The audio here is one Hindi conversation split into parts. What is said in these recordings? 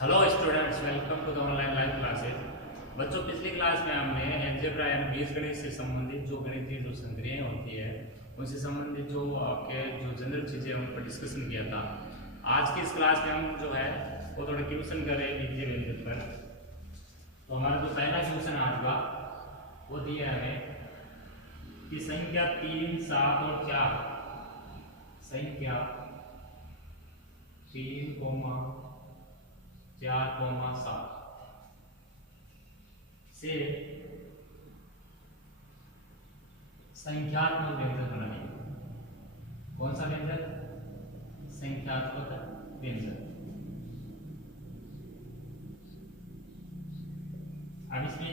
Hello students, welcome to the online live classes. बच्चों, पिछली क्लास में हमने अलजेब्रा एंड बीजगणित से संबंधित जो गणितीय जो संक्रियाएं होती है उनसे संबंधित जो आपके जो जनरल चीज़ें उन पर डिस्कशन किया था। आज की इस क्लास में हम जो है वो थोड़ा ट्यूशन कर रहे हैं बीजीय व्यंजक पर। तो हमारा जो पहला क्वेश्चन आज का वो दिया है कि संख्या 3, 7 और 4, संख्या 3, 4, 7 से संख्यात्मक व्यंजक बनाइए। कौन सा व्यंजक? संख्यात्मक व्यंजक। अब इसमें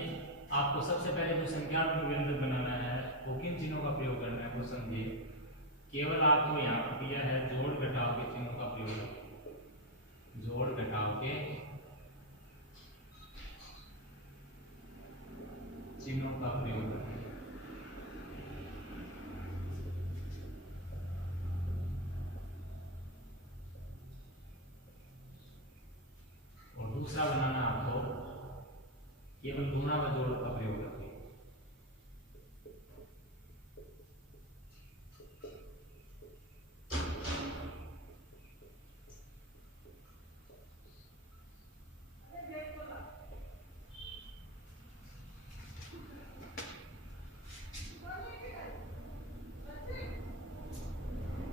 आपको सबसे पहले जो संख्यात्मक व्यंजक बनाना है वो किन चिन्हों का प्रयोग करना है वो समझिए। केवल आपको यहाँ पर दिया है जोड़ घटाव के चिन्हों का प्रयोग, जोड़ घटाव के चिन्हों का प्रयोग करें। और दूसरा बनाना आपको केवल गुणा व जोड़ का प्रयोग करके।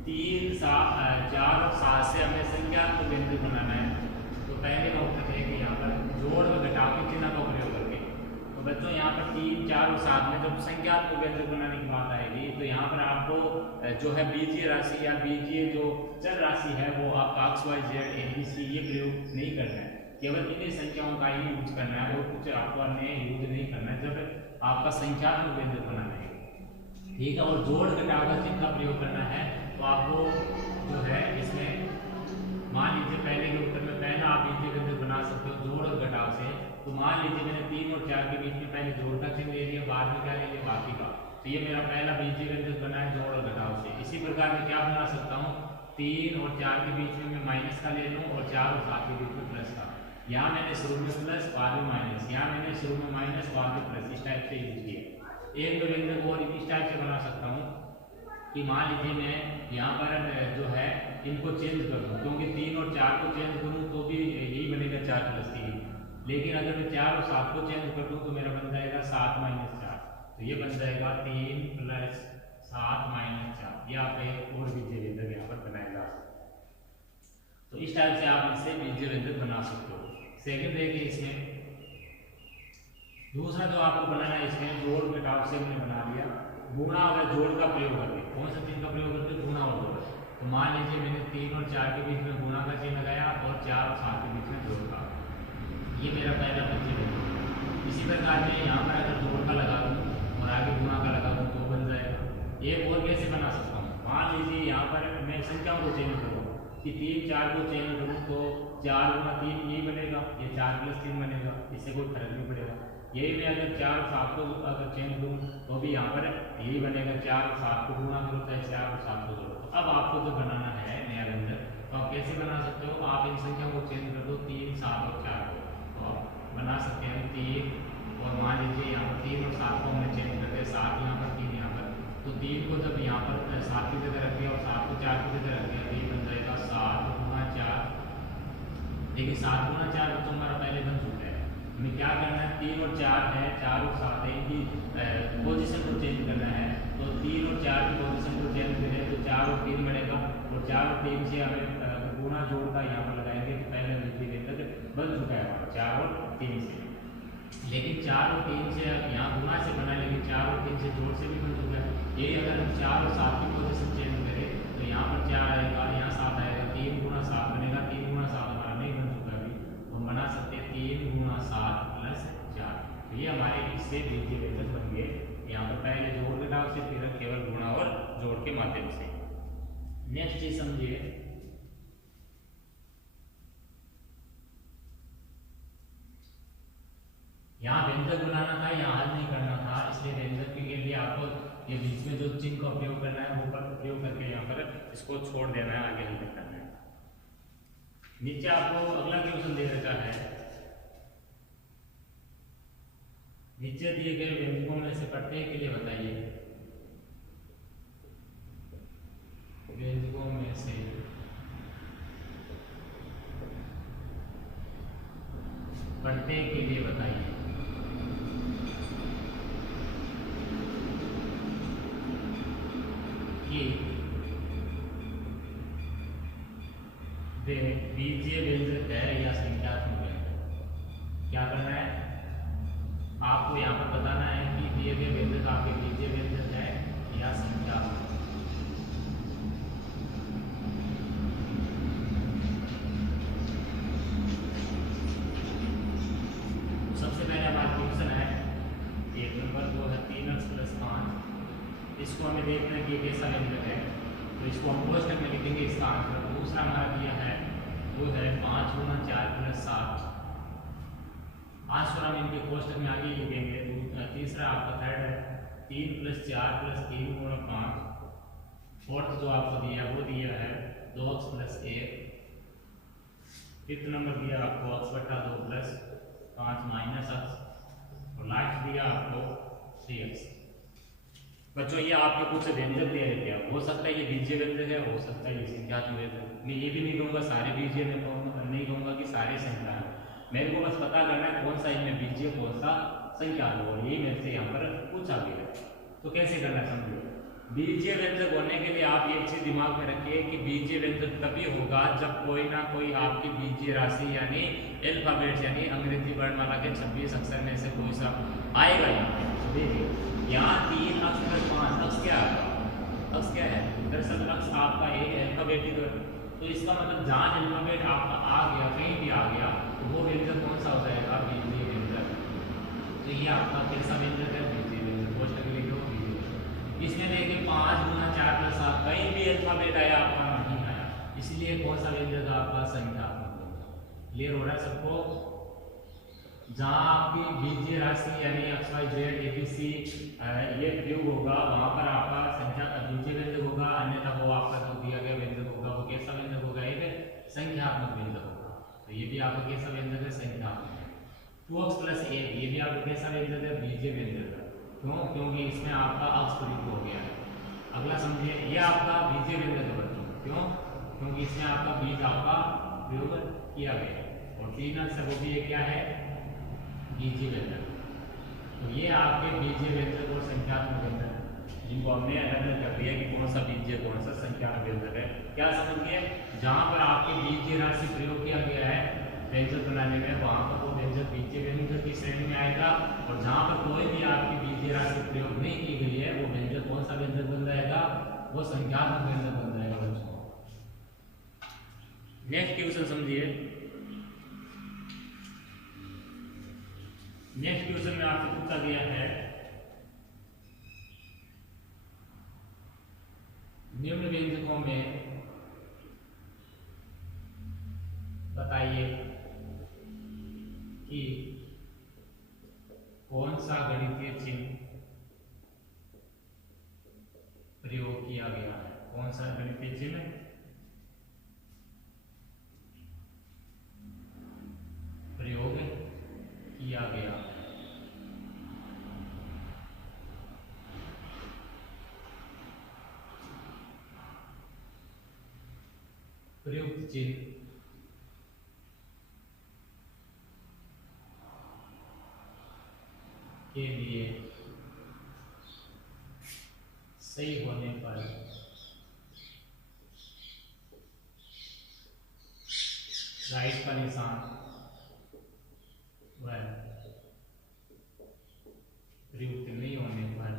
तीन, 4 और 7 से हमें संख्यात्मक व्यंजक बनाना है। तो पहले का उत्तर है कि यहाँ पर जोड़ व घटाव के चिन्ह का प्रयोग करके। तो बच्चों, यहाँ पर 3, 4 और 7 में जब संख्यात्मक व्यंजक बनाने की बात आएगी तो यहाँ पर आपको जो है बीजीय राशि या बीजीय जो चर राशि है वो आपका x, y, z, a, b, c ये प्रयोग नहीं करना है। केवल इन्हीं संख्याओं का ही यूज करना है और कुछ आपको अन्य यूज नहीं करना है जब आपका संख्यात्मक व्यंजक बनाना है। ठीक है। और जोड़ घटाव का चिन्ह का प्रयोग करना है तो आपको जो है इसमें मान लीजिए पहले के उत्तर में पहला आप बीजीय व्यंजक बना सकते हो जोड़ और घटाव से। तो मान लीजिए मैंने 3 और 4 के बीच में पहले जोड़ का चिन्ह ले लिया, बाद में क्या ले लिया, बाकी का। तो ये मेरा पहला बीजीय व्यंजक बना है जोड़ और घटाव से। इसी प्रकार मैं क्या बना सकता हूँ, 3 और 4 के बीच में मैं माइनस का ले लूँ और 4 और 7 के बीच में प्लस का। यहाँ मैंने शुरू में प्लस, बाद में माइनस, यहाँ मैंने शुरू में माइनस, बाद में प्लस, इस टाइप से यूज किया। एक दो व्यंजक और इस टाइप से बना सकता हूँ कि मान लीजिए मैं यहाँ पर जो है इनको चेंज कर दूँ, क्योंकि 3 और 4 को चेंज करूँ तो भी यही बनेगा 4 + 3। लेकिन अगर मैं 4 और 7 को चेंज कर दूँ तो मेरा बन जाएगा 7 - 4। तो ये बन जाएगा 3 + 7 - 4। ये आप एक और बीजीय व्यंजक यहाँ पर बनाएगा। तो इस टाइप से आप इससे बीजीय व्यंजक बना सकते हो। सेकंड देखिए, इसमें दूसरा जो आपको बनाना है, इसमें जोड़ घटाव से हमने बना लिया गुणा और जोड़ का प्रयोग करके। कौन सा चिन्ह का प्रयोग करके? गुणा और जोड़। तो मान लीजिए मैंने 3 और 4 के बीच में गुणा का चिन्ह लगाया और 4 और 7 के बीच में जोड़ का। ये मेरा पहला बीजीय व्यंजक। इसी प्रकार मैं यहाँ पर अगर जोड़ का लगा दूँ और आगे गुणा का लगा दूँ तो बन जाएगा। एक और कैसे बना सकता हूँ, मान लीजिए यहाँ पर मैं संख्याओं को चेंज करूँ कि 3, 4 को चेंज करूँ तो 4 × 3 यही बनेगा, ये 4 + 3 बनेगा, इससे कोई फर्क नहीं पड़ेगा। यही मैं अगर 4 और 7 को अगर चेंज करूँ तो भी यहाँ पर यही बनेगा, 4 और 7 को गुणा करो चाहे 4 और 7 को जोड़ो। तो अब आपको जो बनाना है नया व्यंजक, तो आप कैसे बना सकते हो, आप इन संख्याओं को चेंज कर दो, 3, 7 और 4 को। तो आप बना सकते हैं 3, और मान लीजिए यहाँ पर 3 और 7 को हमने चेंज कर दिया, 7 यहाँ पर 3 यहाँ पर। तो 3 को जब यहाँ पर 7 की जगह रख दिया और 7 को 4 की जगह रख दिया तो ये बन जाएगा 7 × 4। देखिए 7 × 4 तो हमारा पहले बन चुका है। हमें क्या करना है, 3 और 4 है, 4 और 7 है, इनकी पोजीशन को चेंज करना है। तो 3 और 4 की पोजीशन को चेंज करें तो 4 और 3 बनेगा, और 4 और 3 से हमें गुणा जोड़ का यहाँ पर लगाएंगे तो पहले बीजीय व्यंजक बन चुका है हमारा 4 और 3 से। लेकिन 4 और 3 से यहाँ गुणा से बना, लेकिन 4 और 3 से जोड़ से भी बन चुका है। यही अगर हम 4 और 7 की पोजीशन चेंज करें तो यहाँ पर 4 आएगा, यहाँ 7 आएगा, 3 × 7 बनेगा, 3 × 7 हमारा नहीं बन चुका अभी, तो हम बना सकते हैं 3 × 7 + 4। तो ये हमारे इससे बीजीय व्यंजक बन गए। यहाँ पर पहले जोड़ घटाव से, फिर केवल गुणा और जोड़ के माध्यम से। नेक्स्ट चीज समझिए, यहाँ व्यंजक बनाना था, यहाँ हल नहीं करना था, इसलिए व्यंजक के लिए आपको ये बीच में जो चिन्ह का उपयोग करना है वो पर प्रयोग करके यहाँ पर इसको छोड़ देना है, आगे हल करना है। नीचे आपको अगला क्वेश्चन दे रखा है, नीचे दिए गए व्यंजकों में से प्रत्येक के लिए बताइए, व्यंजकों में से प्रत्येक के लिए बताइए कि वे बीजीय व्यंजक है या संख्यात्मक व्यंजक। क्या करना है आपको यहाँ पर बताना है कि दिए गए व्यंजक आपके बीजीय व्यंजक है या संख्यात्मक। सबसे पहले हमारा क्वेश्चन है 1 नंबर, वो है 3x + 5। इसको हमें देखना है कि कैसा व्यंजक है, तो इसको हम कोष्ठक में लिखेंगे इसका आंसर। दूसरा हमारा दिया है वो है 5 × 4 + 7। आंसर हम इनके कोष्ठक में आगे लिखेंगे। तीसरा आपका थर्ड है 3 + 4 + 3 × 5। फोर्थ जो आपको दिया वो दिया है 2x + 1। फिफ्थ नंबर दिया आपको x + 2 + 5 - x, और लास्ट दिया आपको 3x। बच्चों ये आपके कुछ व्यंजक दे रहे थे, हो सकता है ये बीजीय व्यंजक है, हो सकता है ये संख्यात्मक व्यंजक। मैं ये भी नहीं कहूँगा सारे बीजीय, मैं नहीं कहूँगा कि सारे संख्या है। मेरे को बस पता करना है कौन सा इनमें बीजीय कौन सा संख्यात्मक, और ये मेरे से यहाँ पर पूछा गया है। तो कैसे करना समझो। बीजीय व्यंजक होने के लिए आप एक चीज दिमाग में रखिए कि बीजीय व्यंजक तभी होगा जब कोई ना कोई आपकी बीजीय राशि यानी अल्फाबेट यानी अंग्रेजी वर्णमाला के 26 अक्षर में से कोई सा आएगा। यहाँ पे देखिए यहाँ 3x + 5, अक्ष क्या है, अक्ष क्या है, दरअसल अक्ष आपका एक अल्फाबेटिक, तो इसका मतलब जहाँ अल्फाबेट आपका आ गया कहीं भी आ गया तो वो व्यंजक कौन सा हो जाएगा, बीजीय व्यंजक। तो ये आपका कैसा व्यंजक है, बीजीय व्यंजक। कोष्ठक में लिखो बीजीय। इसमें देखिए 5 × 4 + 7 कहीं भी अल्फाबेट आया आपका नहीं आया, इसलिए कौन सा व्यंजक आपका संख्यात्मक व्यंजक। क्लियर हो रहा है सबको। जहाँ आपकी बीजीय राशि यानी x y z abc ये प्रयोग होगा वहां पर आपका संख्या का बीजीय व्यंजक होगा, अन्यथा वो आपका जो दिया गया व्यंजक होगा वो कैसा व्यंजक होगा, एक संख्यात्मक व्यंजक होगा। तो ये भी आपका कैसा व्यंजक है, संख्यात्मक। 2x + 1 ये भी आपका कैसा व्यंजक है, बीजीय व्यंजक है। क्यों, क्योंकि इसमें आपका अक्ष प्रयुक्त हो गया है। अगला समझिए ये आपका बीजीय व्यंजक है बच्चों, क्यों, क्योंकि इसमें आपका बीज आपका प्रयोग किया गया। और 3x है वो भी क्या है, बीजीय व्यंजक। तो ये आपके बीजीय व्यंजक और संख्यात्मक व्यंजक जिनको हमने अलग कर दिया कि कौन सा बीजीय कौन सा संख्यात्मक व्यंजक है। क्या समझिए, जहां पर आपके बीजीय राशि प्रयोग किया गया है व्यंजक बनाने में, वहां पर वो व्यंजक बीजीय व्यंजक की श्रेणी में आएगा, और जहां पर कोई भी आपकी बीजीय राशि प्रयोग नहीं की गई है वो व्यंजक कौन सा व्यंजक बन जाएगा, वो संख्यात्मक व्यंजक बन जाएगा बच्चों। नेक्स्ट क्वेश्चन समझिए। नेक्स्ट क्वेश्चन में आपसे पूछा गया है निम्न व्यंजकों में बताइए कि कौन सा गणितीय चिन्ह प्रयोग किया गया है, कौन सा गणितीय चिन्ह प्रयोग किया गया। प्रयुक्त चिन्ह के लिए सही होने पर राइट का निशान वह प्रयुक्त नहीं होने पर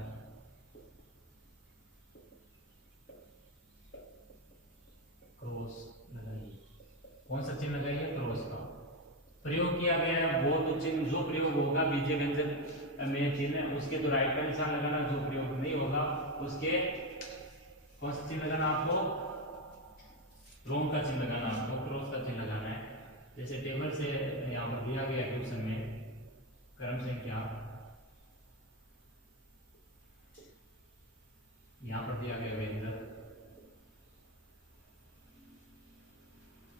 क्रॉस लगाइए। कौन सा चिन्ह लगाइए, क्रॉस का। प्रयोग किया गया है वो तो चिन्ह जो प्रयोग होगा बीजीय व्यंजक में चिन्ह उसके तो राइट का निशान लगाना, जो प्रयोग नहीं होगा उसके कौन सा चिन्ह लगाना, आपको रोम का चिन्ह लगाना, आपको क्रॉस का चिन्ह लगाना है। जैसे टेबल से यहाँ पर दिया गया क्वेश्चन में क्रम संख्या यहाँ पर दिया गया व्यंजक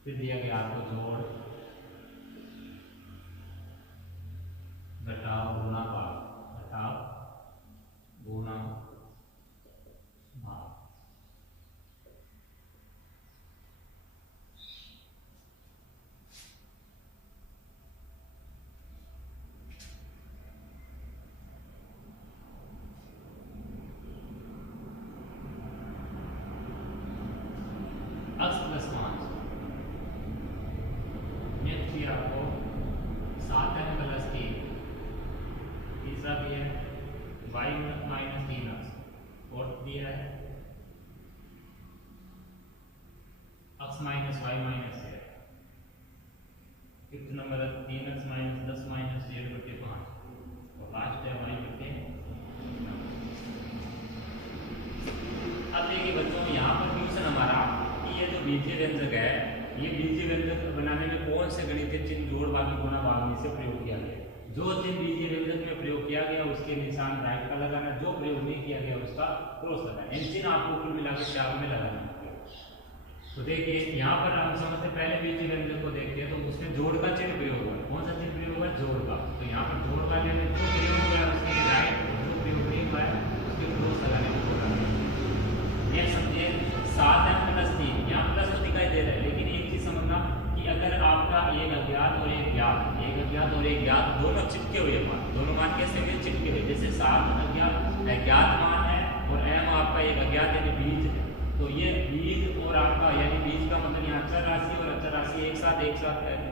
फिर दिया गया आपको जोड़ घटाव गुणा भाग, घटाव गुणा भाग। x प्लस 5 फिर आपको 7n प्लस 3, तीसरा दिया है y माइनस 3x, और दिया है x माइनस y माइनस है। फिफ्थ नंबर है 3x माइनस 10 माइनस 1/5, और लास्ट है y बटे। अब देखिए बच्चों, यहाँ पर क्वेश्चन हमारा कि ये जो बीजीय व्यंजक है, ये बीजीय व्यंजक बनाने में कौन से गणितीय चिन्ह जोड़ भागी गुणा भाग में से प्रयोग किया गया। जो चिन्ह बीजीय व्यंजक में प्रयोग किया गया उसके निशान राइट का लगाना, जो प्रयोग नहीं किया गया उसका क्रॉस लगाना। इन चिन्ह आपको कुल मिलाकर 4 में लगाना है। तो देखिए यहाँ पर हम समझते पहले बीजीय व्यंजक को देखते हैं, तो उसमें जोड़ का चिन्ह प्रयोग हुआ। कौन सा चिन्ह प्रयोग हुआ? जोड़ का। तो यहाँ पर जोड़ का जो प्रयोग हुआ है उसके राइट, जो प्रयोग नहीं हुआ है उसके क्रॉस लगाने को बोला। ये समझिए 7n प्लस 3, यहाँ प्लस तो दिखाई दे रहा है, लेकिन एक चीज समझना कि अगर आपका एक अज्ञात और एक ज्ञात, एक अज्ञात और एक ज्ञात दोनों चिपके हुए मान, दोनों मान कैसे हुए? चिपके हुए। जैसे 7 अज्ञात मान है और m आपका एक अज्ञात यानी बीज है, तो ये बीज और आपका यानी बीज का मतलब यहाँ अचर राशि और अचर राशि एक साथ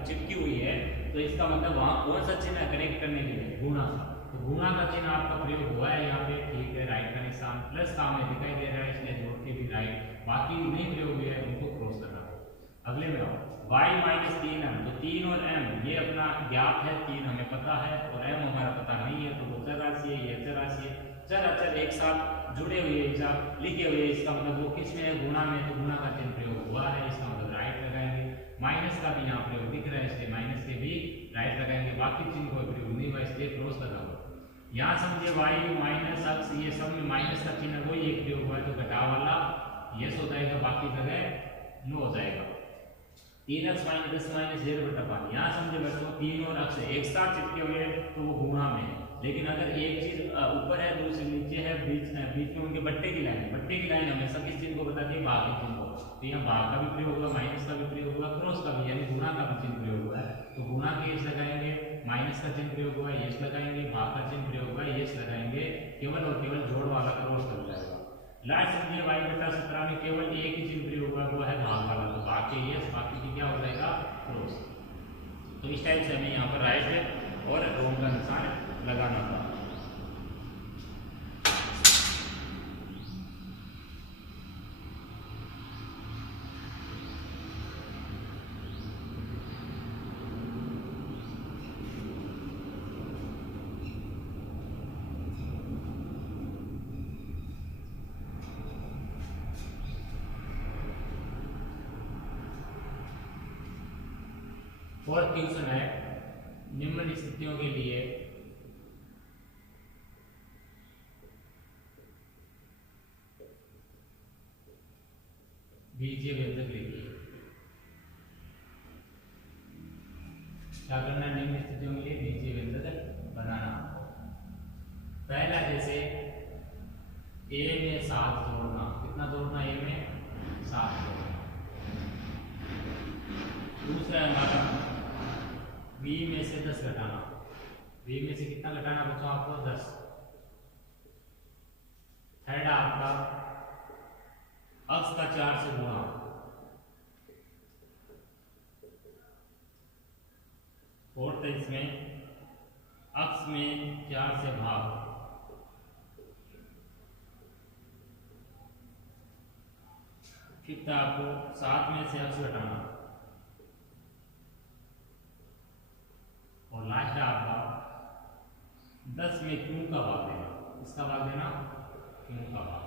चिपकी हुई है, तो इसका मतलब वहाँ कौन सा चिन्ह है कनेक्ट करने के लिए? गुणा का। तो गुणा का चिन्ह आपका प्रयोग हुआ है यहाँ पे, ठीक है। राइट का निशान प्लस सामने दिखाई दे रहा है, इसलिए जोड़ के भी राइट, बाकी नहीं प्रयोग हुआ है उनको क्रॉस करना। अगले में आओ, y माइनस 3m, तो 3 और m ये अपना ज्ञात है, 3 हमें पता है और m हमारा पता नहीं है, तो वो चर राशि है, ये चर राशि है। चर अचर एक साथ जुड़े हुए, एक साथ लिखे हुए, इसका मतलब वो किस में है? गुणा में। तो गुणा का चिन्ह प्रयोग हुआ है, इसका मतलब राइट लगाएंगे। माइनस का भी यहाँ प्रयोग दिख रहा है, इसलिए माइनस के भी राइट लगाएंगे। बाकी चिन्ह कोई प्रयोग नहीं हुआ, इसलिए क्रॉस लगा हुआ। यहाँ समझिए y माइनस x, ये सब में माइनस का चिन्ह वही एक प्रयोग हुआ है, तो घटाव वाला यस हो जाएगा, बाकी जगह नो हो जाएगा। 3x माइनस 10 माइनस 1/5, यहाँ समझे बच्चों 3 और x एक साथ चिपके हुए तो वो गुणा में है, लेकिन अगर एक चीज ऊपर है दूसरी नीचे है, बीच में उनके बट्टे की लाइन, बट्टे की लाइन हमेशा किस चिन्ह को बताती है? भाग के चिन्ह को। तो यहाँ भाग का भी प्रयोग हुआ, माइनस का भी प्रयोग हुआ, क्रॉस का भी यानी गुणा का भी चिन्ह प्रयोग हुआ है। तो गुणा के यस लगाएंगे, माइनस का चिन्ह प्रयोग हुआ है, यस लगाएंगे, भाग का चिन्ह प्रयोग हुआ है, यस लगाएंगे, केवल और केवल जोड़ वाला क्रॉस कर जाएगा। लास्ट समझिए y बटा 17 में केवल एक ही चिन्ह प्रयोग हुआ है, वो है भाग वाला, तो भाग के यस, बाकी की क्या हो जाएगा? क्रॉस। तो इस टाइप से हमें यहाँ पर राइट और रॉन्ग का निशान लगाना था। और क्वेश्चन है, निम्न स्थितियों के लिए बीजीय व्यंजक लिखिए। क्या करना है? निम्न स्थितियों के लिए बीजीय व्यंजक बनाना। पहला जैसे a में 7 जोड़ना, कितना जोड़ना? a में 7 जोड़ना। दूसरा हमारा b में से 10 घटाना, b में से कितना घटाना बच्चों? आपको 10। थर्ड आपका x का 4 से गुणा, फोर्थ इसमें x में 4 से भाग, फिफ्थ आपको 7 में से x घटाना, और लास्ट आपका 10 में क्यों का भाग देना। इसका भाग देना, क्यों का भाग।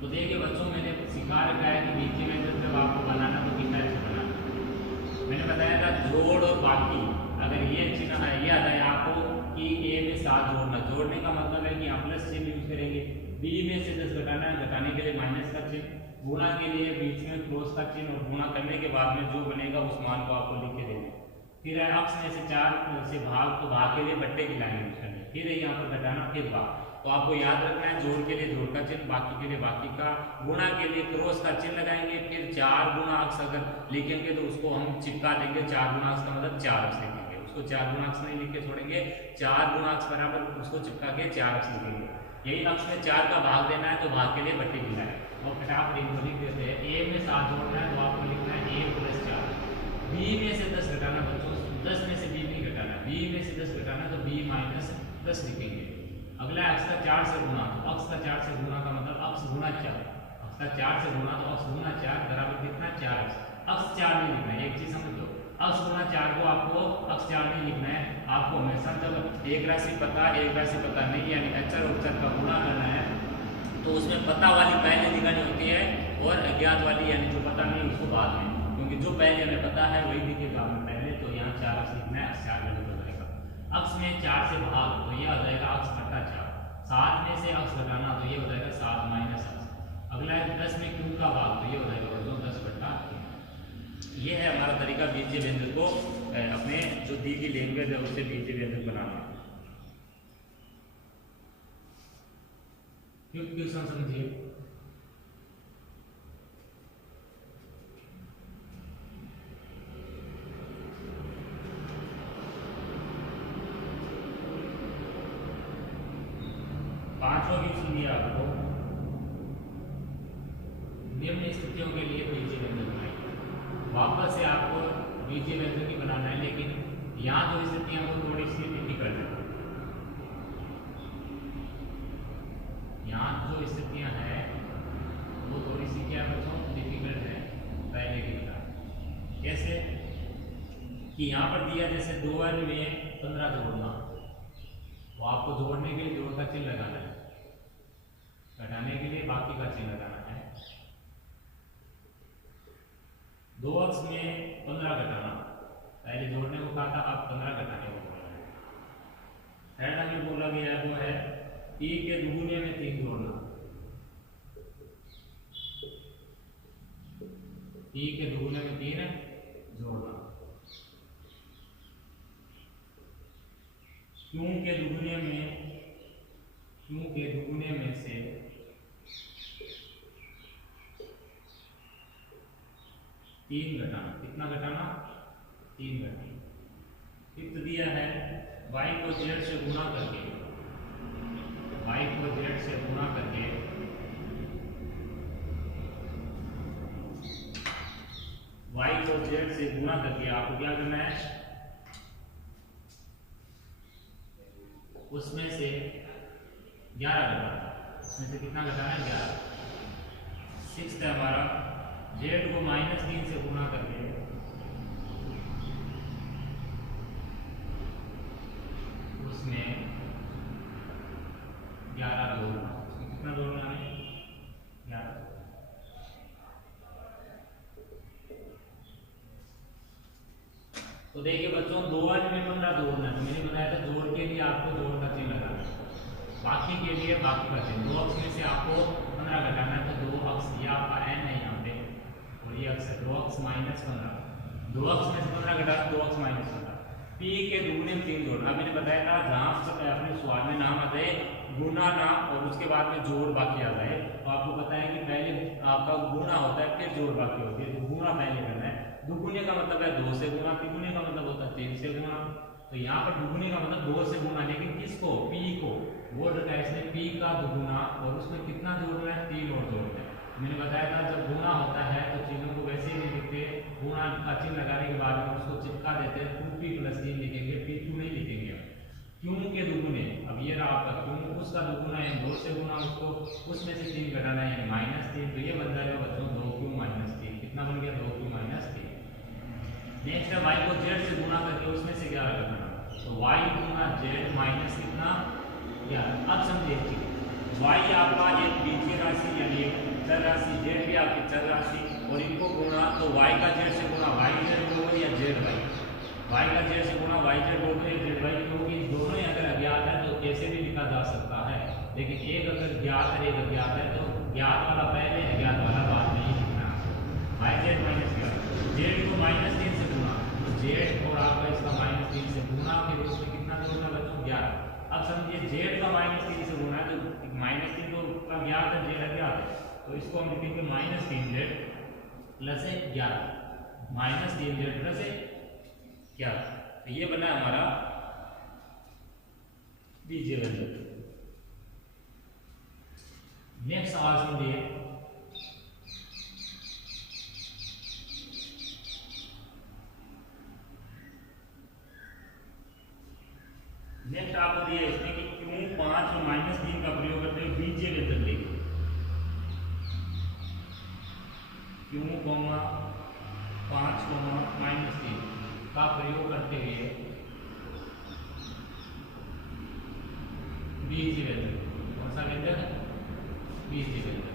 तो देखिए बच्चों, मैंने सिखा रखा है कि बीजीय व्यंजक जब आपको बनाना तो किस टाइप से बनाना। मैंने बताया था जोड़ और बाकी, अगर ये चिन्ह याद है आपको कि a में 7 जोड़ना, जोड़ने का मतलब है कि आप प्लस चिन्ह यूज करेंगे, b में से 10 घटाना है, घटाने के लिए माइनस का चिन्ह, गुणा के लिए बीच में क्रॉस का चिन्ह, और गुणा करने के बाद में जो बनेगा उस मान को आपको लिख के देना है। फिर है अक्ष में से 4 से भाग, तो भाग के लिए बट्टे की लाइन यूज करनी है। फिर है यहाँ पर घटाना, फिर भाग। तो आपको याद रखना है जोड़ के लिए जोड़ का चिन्ह, बाकी के लिए बाकी का, गुणा के लिए क्रॉस का चिन्ह लगाएंगे। फिर 4 गुणा अक्ष अगर लिखेंगे तो उसको हम चिपका देंगे, 4 गुणा अक्ष का मतलब 4 अक्ष लिखेंगे, उसको 4 गुणा अक्ष नहीं लिख के छोड़ेंगे, 4 गुणा अक्ष बराबर उसको चिपका के 4 अक्ष लिखेंगे। यही अक्ष में 4 का भाग देना है, तो भाग के लिए बट्टे की लाइन। और फटाफट इनको लिख देते हैं। ए में 7 जोड़ना है तो आपको लिखना है a + 4। बी में से 10 घटाना बच्चों, 10 में से b नहीं घटाना, b में से 10 घटाना तो b - 10 लिखेंगे। अगला अक्ष का 4 से गुणा, तो अक्ष का 4 से गुणा का मतलब अक्ष गुणा 4, अक्ष का 4 से गुणा तो अक्ष गुणा 4 बराबर कितना 4 अक्ष 4 नहीं लिखना है। एक चीज समझ लो, अक्ष गुणा 4 को आपको अक्ष 4 नहीं लिखना है। आपको हमेशा जब एक राशि पता नहीं यानी अचर और चर का गुणा करना है तो उसमें पता वाली पहले लिखनी होती है और अज्ञात वाली यानी जो पता नहीं उसको बाद में, क्योंकि जो पहले हमें पता है वही लिखेगा हमें पहले। तो यहाँ 4 अक्ष लिखना है, अक्ष 4 गलत हो जाएगा। अक्ष में 4 से भाग तो ये आ जाएगा अक्ष बटा 4। 7 में से अक्ष घटाना तो ये हो जाएगा 7 - अक्ष। अगला है 10 में क्यूब का भाग तो ये हो जाएगा 10 बटा। ये है हमारा तरीका बीजीय व्यंजक को अपने जो दी की लैंग्वेज है उससे बीजीय व्यंजक बनाना। क्वेश्चन समझिए। पांचवा क्वेश्चन दिया आपको, निम्न स्थितियों के लिए बीजीय व्यंजक बनाइए। वापस से आपको बीजीय व्यंजक ही बनाना है, लेकिन यहाँ जो स्थितियां वो थोड़ी सी डिफिकल्ट है। यहाँ जो स्थितियां हैं वो थोड़ी सी क्या बच्चों डिफिकल्ट है पहले की तरह। कैसे कि यहाँ पर दिया जैसे 2n में 15 जोड़ना, तो आपको जोड़ने के लिए जोड़ का चिन्ह लगाना है, घटाने के लिए बाकी का चिन्ह लगाना है। 2 अक्ष में 15 घटाना, पहले जोड़ने को कहा था, अब 15 घटाने को बोला है। थर्ड हमें बोला गया वो है e के दुगुने में 3 जोड़ना, e के दुगुने में 3 जोड़ना। q के दुगुने में से 3 घटाना, कितना घटाना 3 घटाना। फिफ्थ दिया है y को z से गुणा करके, y को z से गुणा करके आपको क्या करना है, उसमें से 11 घटाना, उसमें से कितना घटाना है 11। सिक्स्थ है हमारा z को -3 से गुणा करके उसमें 11 जोड़ना, कितना जोड़ना है 11। तो देखिए बच्चों 2n में 15 जोड़ना है, तो मैंने बताया था जोड़ के लिए आपको जोड़ का चिन्ह लगाना है, बाकी के लिए बाकी का चिन्ह। 2 अक्ष में से आपको 15 घटाना है, तो 2 अक्ष ये आपका n है यहाँ पे और ये अक्ष है 2 अक्ष -15। 2 अक्ष में से 15 घटाना 2 अक्ष -15। p के दुगुने में 3 जोड़ना, मैंने बताया था जहाँ अपने सवाल में नाम आ जाए गुना नाम और उसके बाद में जोड़ बाकी आ जाए, तो आपको पता है कि पहले आपका गुना होता है फिर जोड़ बाकी होती है, तो गुना पहले करना है। दुगुने का मतलब है 2 से गुना, तिगुने का मतलब होता है 3 से गुना। तो यहाँ पर दुगुने का मतलब 2 से गुना, लेकिन किसको p को, वो रखा है इसने p का दुगुना और उसमें कितना जोड़ना है 3 और जोड़ना है। मैंने बताया था जब गुना होता है तो चिन्हों को वैसे ही नहीं लिखते, गुना का चिन्ह लगाने के बाद में उसको चिपका देते हैं, 2p + 3 लिखेंगे, p2 नहीं लिखेंगे। क्यों के दुगुने, अब ये रहा आपका क्यों, उसका दुगुना है 2 से गुना, उसको उसमें से 3 घटाना है -3, तो ये बन जाएगा बच्चों 2q - 3। कितना बन गया 2q - 3। नेक्स्ट है y को z से गुणा करके उसमें से 11 घटाना, तो y गुना z माइनस कितना 11। अब समझिए एक चीज, y आपका एक बीजीय राशि यानी एक चर राशि, z भी आपकी चर राशि, और इनको गुणा तो y का z से गुणा yz बोलो या zy, y का z से गुणा yz बोलो या zy, क्योंकि दोनों ही अगर अज्ञात है तो कैसे भी लिखा जा सकता है। लेकिन एक अगर ज्ञात है एक अज्ञात है तो ज्ञात वाला पहले अज्ञात वाला बाद में ही लिखना है। बाई जेड माइनस क्या, जेड को -3 से गुना, तो जेड और आपका इसका -3 से गुना, फिर उसमें कितना जोड़ना बच्चों 11। अब समझिए जेड का -3 से गुना है तो -3 तो का ज्ञात है, जेड अज्ञात है, तो इसको हम लिखेंगे -3 जेड प्लस 11, -3 जेड प्लस 11। तो ये बना हमारा बीजीय व्यंजक। नेक्स्ट सवाल समझिए, नेक्स्ट आपको दिया इसमें कि क्यों 5 और -3 का प्रयोग करते हुए बीजीय व्यंजक लिखें। क्यों 5 -3 का प्रयोग करते हुए बीजीय व्यंजक, कौन सा व्यंजक है, बीजीय व्यंजक।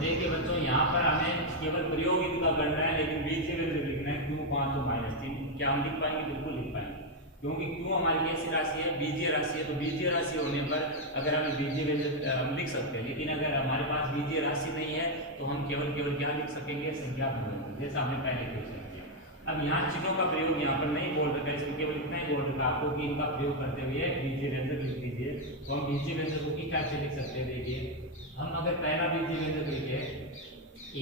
देखिए बच्चों यहाँ पर हमें केवल प्रयोग इनका करना है, लेकिन बीजीय व्यंजक लिखना है क्यों 5 और -3। क्या हम लिख पाएंगे, बिल्कुल लिख पाएंगे, क्योंकि क्यों हमारी कैसी राशि है, बीजीय राशि है। तो बीजीय राशि होने पर अगर हमें बीजीय व्यंजक हम लिख सकते हैं, लेकिन अगर हमारे पास बीजीय राशि नहीं है तो हम केवल क्या लिख सकेंगे, संख्या व्यंजक, जैसा हमने पहले क्वेश्चन किया। अब यहाँ चिन्हों का प्रयोग यहाँ पर नहीं बोल रखा है, इसमें केवल इतना ही बोल रखा है आपको कि इनका प्रयोग करते हुए बीजीय व्यंजक लिख दीजिए। तो हम बीजीय व्यंजक को किस टाइप से लिख सकते हैं, देखिए हम अगर पहला बीजीय व्यंजक लिखे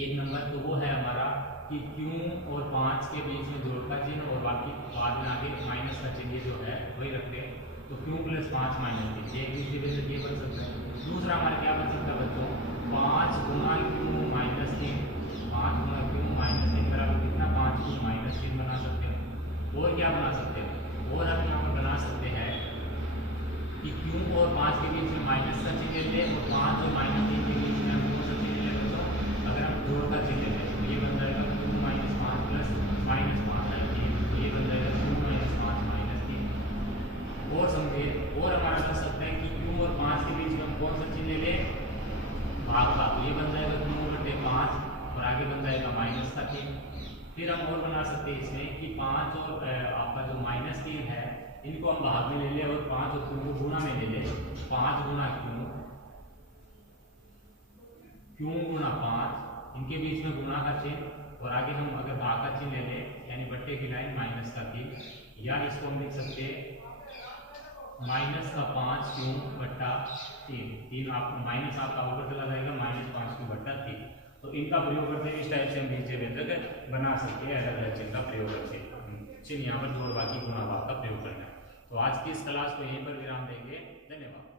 1 नंबर, तो वो है हमारा कि क्यों और 5 के बीच में जोड़ का चिन्ह और बाकी बाद में आगे माइनस का चिन्ह जो है वही रखते हैं। तो क्यों प्लस 5 -3 एक बीजीय व्यंजक ये बन सकता है। दूसरा हमारा क्या बन सकता है बच्चों, 5 गुना क्यों -3, 5 गुना क्यों -3 बराबर कितना, 5 क्यों -3 बना सकते हैं। और क्या बना सकते हैं, और हम यहाँ पर बना सकते हैं कि क्यों और 5 के बीच में माइनस का चिन्ह लेते हैं और 5 और -3 के बीच में हम कौन सा चिन्ह लेते हैं बच्चों, अगर हम जोड़ का चिन्ह लेते हैं तो ये बन जाएगा क्यों -5 प्लस -5 है 3, तो ये बन जाएगा क्यों -5 -3। और समझिए, और हमारा बन सकता है कि क्यों और 5 के बीच में हम कौन सा चिन्ह ले लें, भाग का, तो ये बन जाएगा क्यों बटे 5 और आगे बन जाएगा माइनस का 3। फिर हम और बना सकते हैं इसमें कि 5 और आपका जो -3 है इनको हम भाग में ले लें और 5 और क्यों को गुणा में ले लें। 5 गुना क्यों गुना 5, इनके बीच में गुणा का चिन्ह और आगे हम अगर भाग का चिन्ह ले लें यानी बट्टे की लाइन माइनस का 3, या इसको हम लिख सकते हैं -5 क्यों बट्टा 3 आप माइनस आपका ऊपर चला जाएगा -5 क्यों बट्टा 3। तो इनका प्रयोग करते हैं इस टाइप से हम बीजीय व्यंजक बना सकते हैं, अलग अलग चिन्ह का प्रयोग करके चिन्ह यहाँ पर जोड़ बाकी गुणा भाग का प्रयोग करना है। तो आज की इस क्लास को यहीं पर विराम देंगे। धन्यवाद।